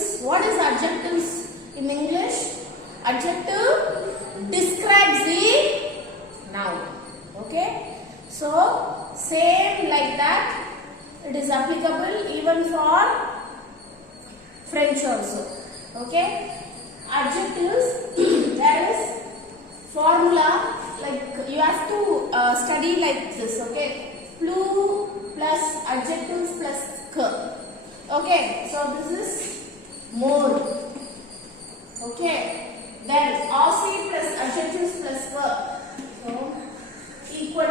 adjectives. What is adjectives in English? Adjective describes the noun. Okay. So same like that. It is applicable even for French also. Okay. Adjectives, there is formula, like you have to study like this. Okay. Plu plus adjectives plus k. Okay. So this is more. Okay. Then Aussie plus adjectives plus k. So equal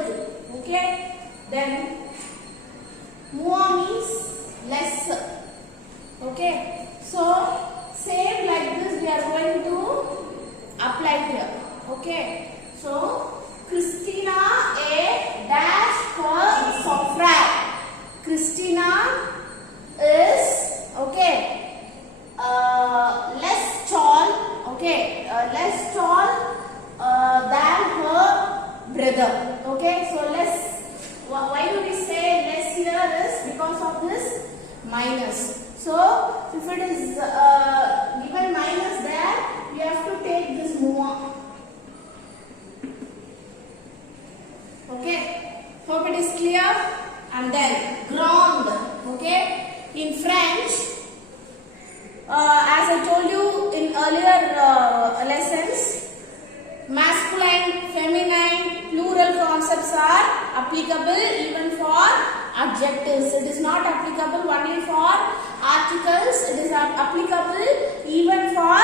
to. Okay. Then more means less. Okay. So same like this we are going to apply here. Okay. So Christina a dash her software. Christina is okay less tall. Okay, less tall than her brother. Okay. So less. Why do we say less here is because of this minus. So if it is given minus there, we have to take this more. Okay. Hope it is clear. And then grande. Okay. In French, as I told you in earlier lessons, masculine, feminine, plural concepts are applicable even for adjectives. It is not applicable only for articles. It is applicable even for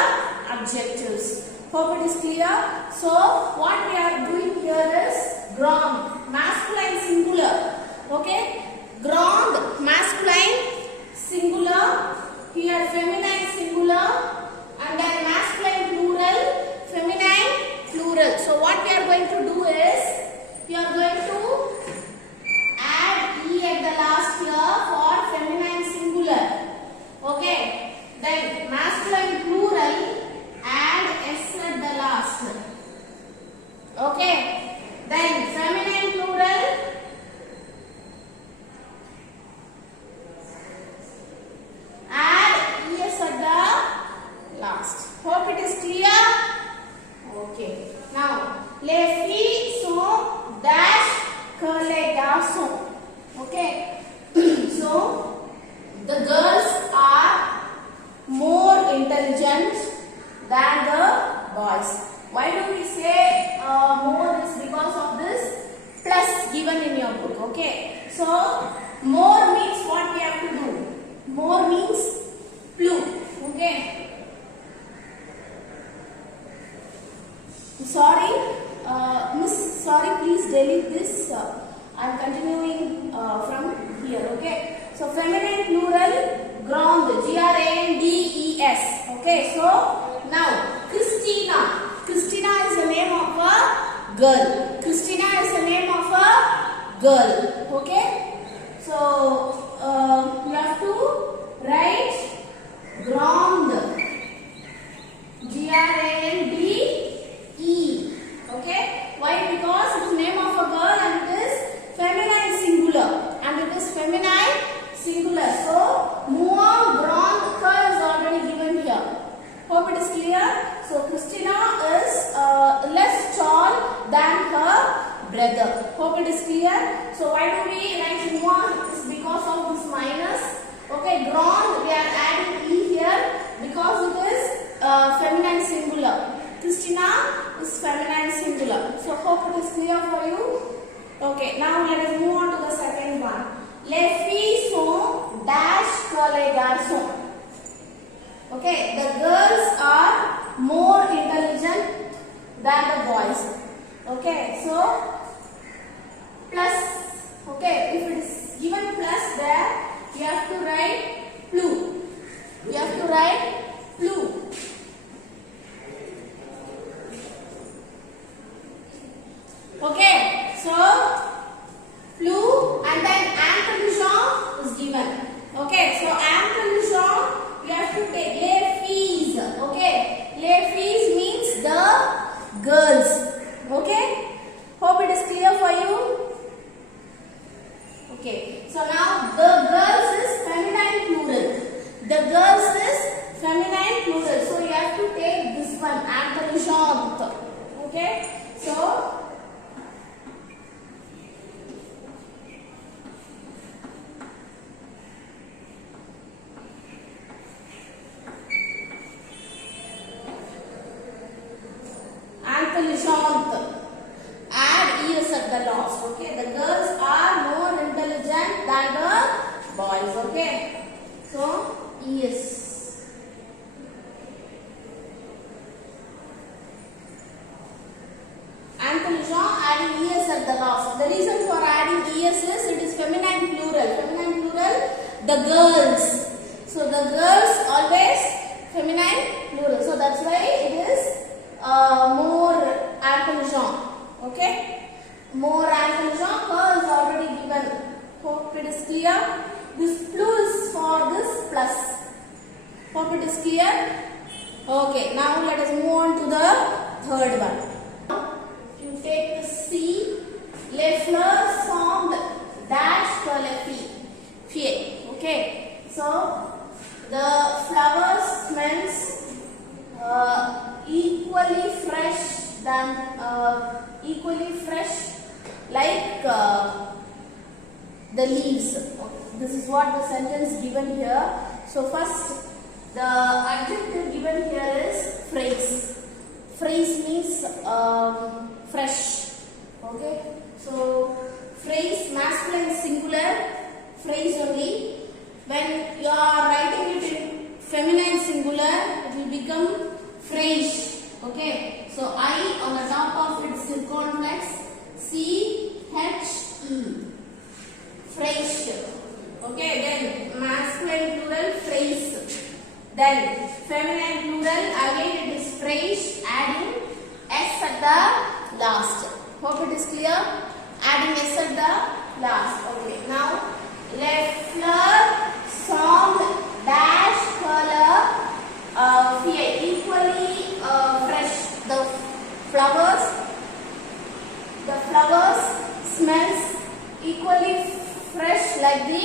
adjectives. Hope it is clear. So what we are doing here is grande, masculine singular. Okay. Grande, masculine singular. Here feminine singular. And then masculine plural, feminine plural. So what we are going to do is, we are going to add E at the last here for feminine singular. Okay. Then masculine plural, add S at the last. Okay. Then feminine plural, add ES at the last. Hope it is clear. Okay. Now, les filles sont dash que les garçons. Okay. So, the girls are more intelligent than the boys. Why do we say more is because of this plus given in your book. Okay. So, more means what we have to do? More means plus. Okay. Sorry, Miss, sorry, please delete this. I am continuing from here. Okay. So, feminine plural, grande, G-R-A-N-D-E-S. Okay. So, now, Christina. Christina is the name of a girl. Christina is the name of a girl. Okay. So, you have to write grande, G-R-A-N-D-E. Okay. Why? Because it is name of a girl and it is feminine singular. And it is feminine singular. So, moi, grande, que is already given here. Hope it is clear. So, Christina is less tall than her brother. Hope it is clear. So, why do we write moi? It is because of this minus. Okay, grande, we are adding E here because it is feminine singular. Christina is feminine singular. So, hope it is clear for you. Okay, now let us move on to the second one. Les filles sont dash que les garçons. Okay, the girls are more intelligent than the boys. Okay, so plus. Okay, if it is given plus there, you have to write plus. You have to write plus. Okay, so plus and then intelligent is given. Okay, so intelligent you have to take les filles. Okay, les filles means the girls. Okay, hope it is clear for you. Okay, so now the girls is feminine plural. the girls. So the girls always feminine plural. So that's why it is more ample genre. Okay, more ample genre. Her is already given. Hope it is clear. This plus for this plus. Hope it is clear. Okay, now let us move on to the third one. You take the C. Les fleurs sont dash que les filles. Okay, so the flowers smells equally fresh like the leaves. This is what the sentence given here. So first, the adjective given here is phrase. Phrase means fresh. Okay, so phrase masculine singular, phrase only. When you are writing it in feminine singular, it will become phrase. Okay, so I on the top of its circumflex, C-H-E. Phrase. Okay, then masculine plural, phrase. Then feminine plural, again it is phrase, adding S at the last. Hope it is clear. Adding S at the last. Okay, now les fleurs sont dash color equally fresh. The flowers smells equally fresh like the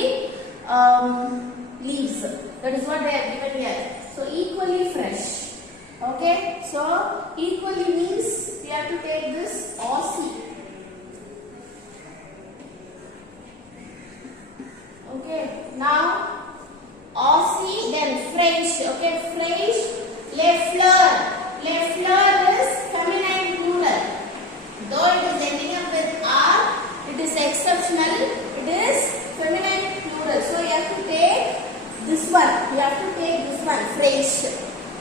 leaves. That is what they have given here. So equally fresh. Okay. So equally means we have to take this Aussie. Okay. Now Aussie, then French. Okay, French. Les fleurs. Les fleurs is feminine plural. Though it is ending up with R, it is exceptional. It is feminine plural. So you have to take this one. You have to take this one. Phrase.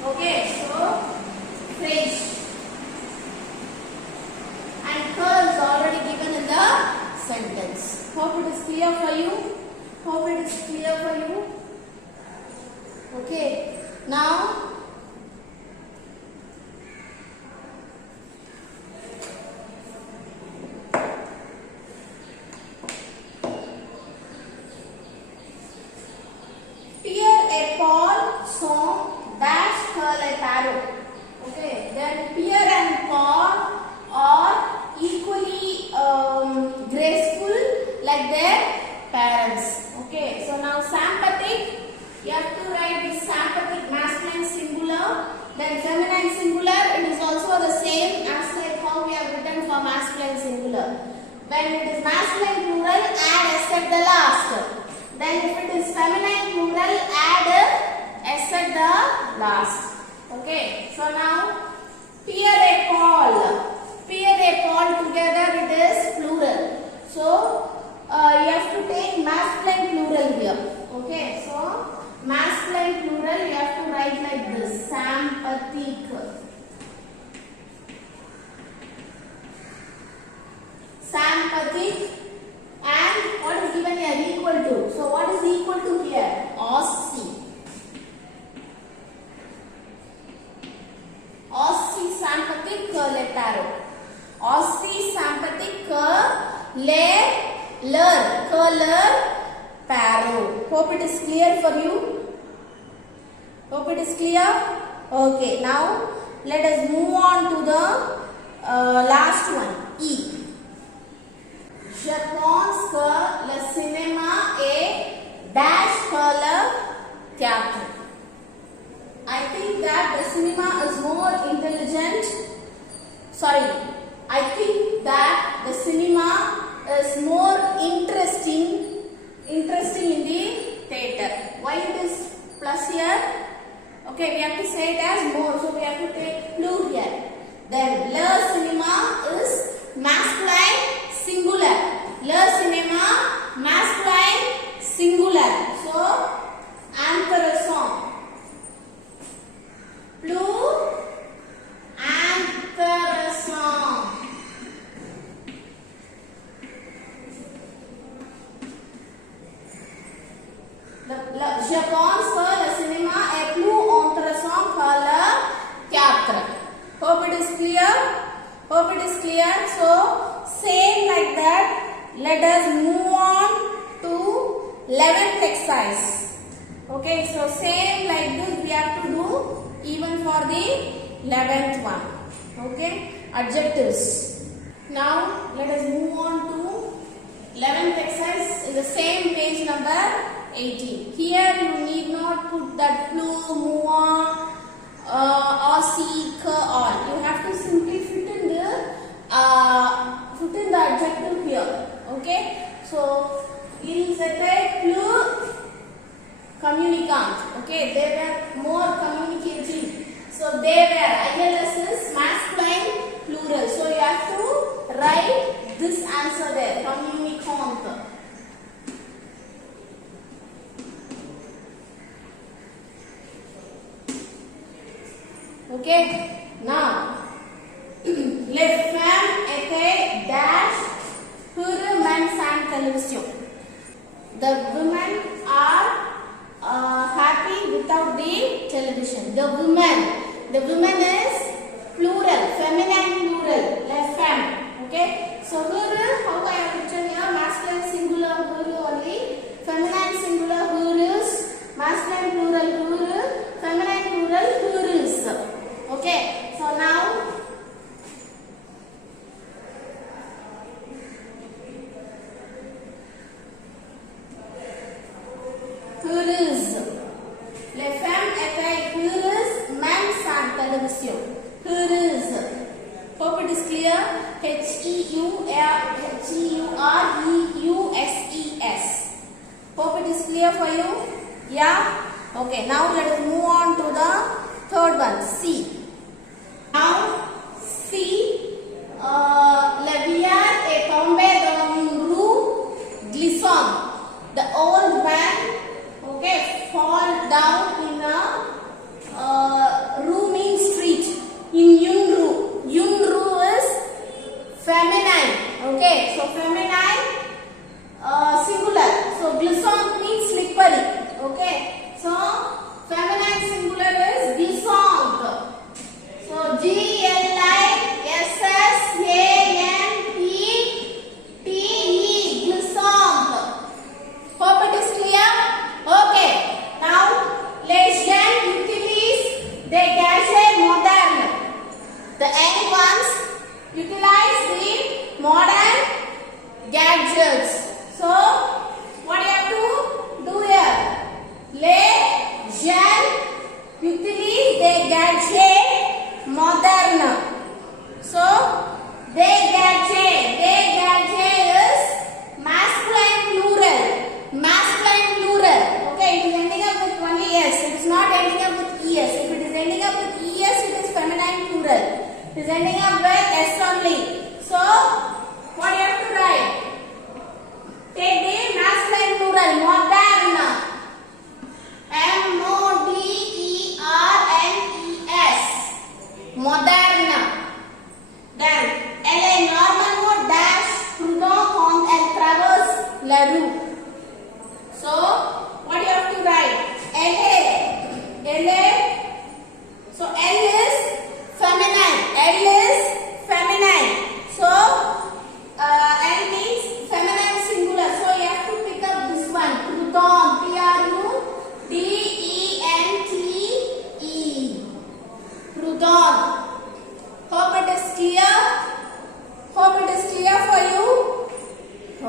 Okay. So phrase. And her is already given in the sentence. Hope it is clear for you. Hope it is clear for you. Okay. Now Pierre et Paul sont dash que les parrots. Okay. Then Pierre and Paul are equally graceful like their parents. Okay, so now sympathetic, you have to write the sympathetic masculine singular, then feminine singular, it is also the same as like how we have written for masculine singular. When it is masculine plural, add S at the last. Then if it is feminine plural, add S at the last. Okay, so now Pierre et Paul. Pierre et Paul together it is plural. So you have to take masculine plural here. Okay, so masculine plural you have to write like this. Sympathetic. Sympathetic. And what is given here? Equal to. So what is equal to here? Aussie. Aussie sympathetic les parrots. Aussie sympathetic les color parrot. Hope it is clear for you. Hope it is clear. Okay, now let us move on to the last one. E. Je pense que le cinéma est dash color théâtre. I think that the cinema is more intelligent. Sorry, I think that the cinema is more interesting in the theater. Why it is plus here? Okay, we have to say it as more, so we have to take plural here. Then le cinema is masculine singular. Le cinema masculine singular. So intéressant. Plus intéressant. The Hope it is clear. So same like that. Let us move on to 11th exercise. Okay, so same like this we have to do even for the 11th one. Okay, adjectives. Now let us move on to 11th exercise in the same page number 18. Here you need not put that plu, mua, or seek, all. You have to simply fit in the adjective here. Okay, so ils étaient plus communicants. Okay, they were more communicative. So they were, ILS is masculine plural. So you have to write this answer there, communicant. Okay, now les femmes étaient dash pour men sans télévision. The women are happy without the television. The women is plural, feminine plural, les femmes. Okay, so here how I have written here masculine singular her only, feminine singular her is, masculine plural her, feminine plural her is. Okay, so now heureuse. Les femmes étaient heureuses même sans télévision. Heureuse. Hope it is clear. H-E-U-R-E-U-S-E-S. Hope it is clear for you. Yeah. Okay. Now let us move on to the third one. C. Now C. La bière est tombée dans une rue glissante. The old man, okay, fall down in a rue means street. In Yunru. Yunru is feminine. Okay, so feminine singular. So glissant means slippery. Okay, so feminine singular is glissant. So G-L-I-S-S-A-N-T-T-E glissant. Hope it is clear. Okay, now les jeunes utilisent des gadgets modernes. The young ones utilize the modern gadgets. So what you have to do here? Les jeunes utilisent des gadgets modernes. So des gadgets is masculine plural. Masculine plural. Okay, it is ending up with only S. It is not ending up with ES. If it is ending up with ES, it is feminine plural. It is ending up with S only. So, what you have to write? Take the masculine plural, modern. M-O-D-E-R-N-E-S. Modern. Then, elle est normalement dash prudent quand elle traverse la rue. So, what you have to write? Elle. So, L is feminine. So, L means feminine singular. So, you have to pick up this one. Prudent. P-R-U-D-E-N-T-E. Prudent. Hope it is clear. Hope it is clear for you.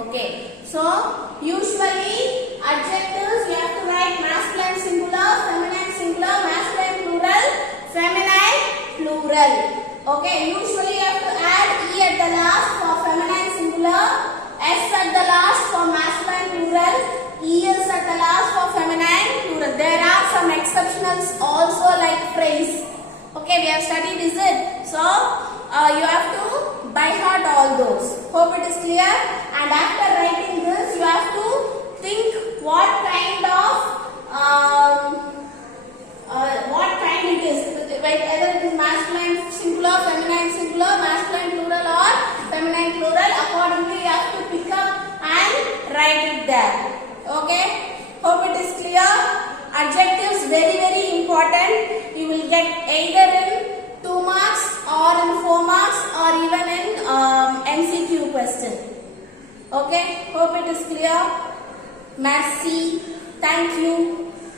Okay. So, usually adjectives you have to write masculine singular, feminine singular, masculine plural, feminine plural. Okay, usually you have to add E at the last for feminine singular, S at the last for masculine plural, ES at the last for feminine plural. There are some exceptionals also like phrase. Okay, we have studied, is it? So, you have to by heart all those. Hope it is clear. And after writing this, you have to think what kind it is. Whether it is masculine singular, feminine singular, masculine plural or feminine plural. Accordingly, you have to pick up and write it there. Okay. Hope it is clear. Adjectives very important. You will get either in 2 marks or in 4 marks or even Okay, hope it is clear. Merci. Thank you.